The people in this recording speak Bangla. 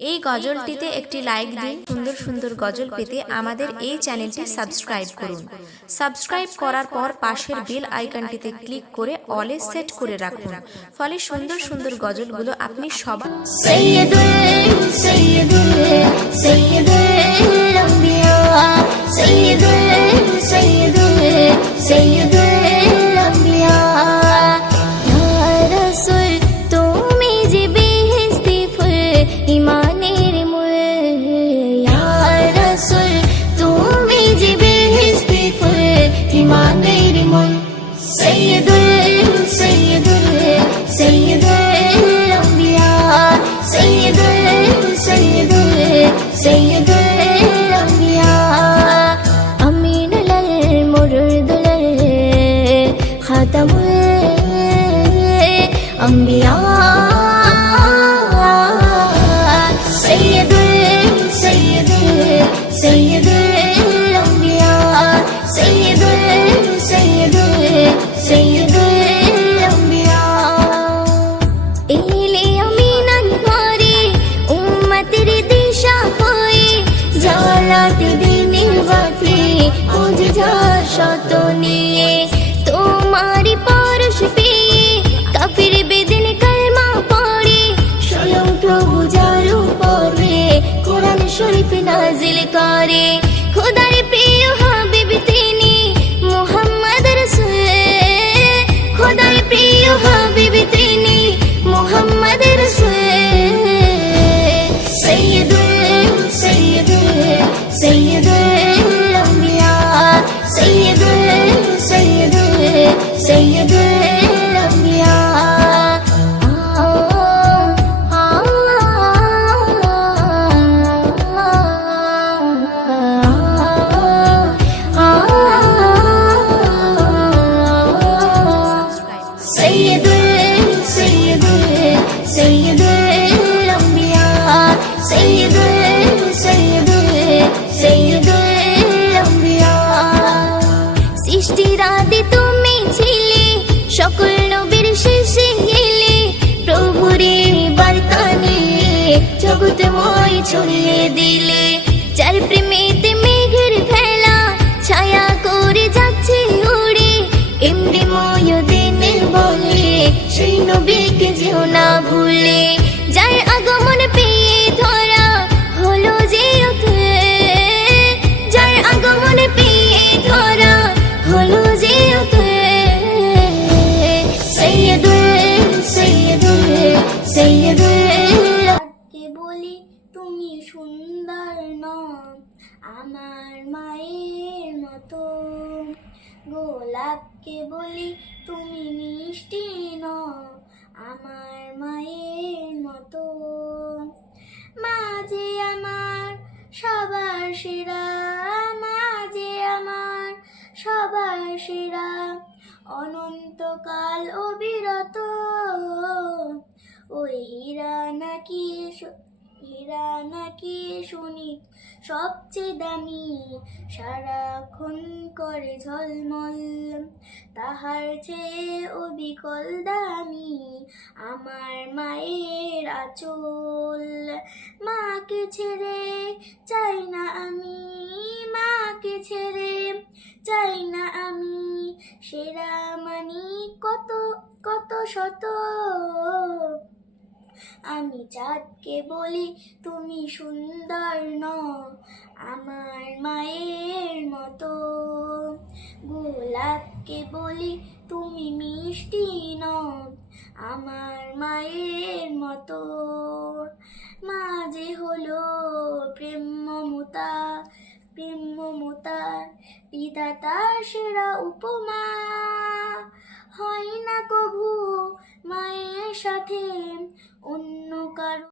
এই গজলটিতে একটি লাইক দিন। সুন্দর সুন্দর গজল পেতে আমাদের এই চ্যানেলটি সাবস্ক্রাইব করুন। সাবস্ক্রাইব করার পর পাশের বেল আইকনটিতে ক্লিক করে অলে সেট করে রাখুন, ফলে সুন্দর সুন্দর গজলগুলো আপনি সবার শত নিয়ে তোমারি পরশ পেয়ে কাফির বেদিন কালমা পড়ে স্বয়ং প্রভু যার উপরে কোরআন শরীফ নাজিল করে। খোদার প্রিয় হাবিব তিনি মুহাম্মদ রাসূল, খোদার প্রিয় হাবিব তিনি মুহাম্মদ রাসূল। সাইয়্যিদুল সাইয়্যিদুল সাইয়্যিদুল আম্বিয়া سيد الأنبياء سيد الأنبياء سيد সৃষ্টিরাদি তুমি ছিলে, সকল নবীর শেষে গেলে প্রভুরে বার্তা নিয়ে জগৎময় ছড়িয়ে দিলে। যার প্রেমেতে মেঘের ফেলা ছায়া করে যাচ্ছে উড়ে, এমনি ময় দিনের বলে সেই নবীকে যেও না ভুলে। যার আগমন পেয়ে ধরা হলো যে ওঠে, যার আগমন পেয়ে ধরা হলো যে ওঠে। কে বলি তুমি সুন্দর নও আমার মায়ের মতো, গোলাপকে বলি তুমি মিষ্টি নও আমার মায়ের মতো। মা যে আমার সবার সেরা, মা যে আমার সবার সেরা, অনন্তকাল অবিরত। ওই হীরা নাকি শুনি সবচেয়ে দামি, সারাক্ষণ করে ঝলমল, তাহার চেয়ে অবিকল দামি আমার মায়ের আঁচল। মাকে ছেড়ে চাই না আমি, মাকে ছেড়ে চাই না আমি, সেরা মানি কত কত শত। আমি চাঁদকে বলি তুমি সুন্দর নও আমার মায়ের মতো, গোলাপকে বলি তুমি মিষ্টি নও আমার মায়ের মতো। মা যে হলো প্রেম মমতার বিধাতার সেরা উপমা, হয় না কভু মায়ের সাথে অন্য কারো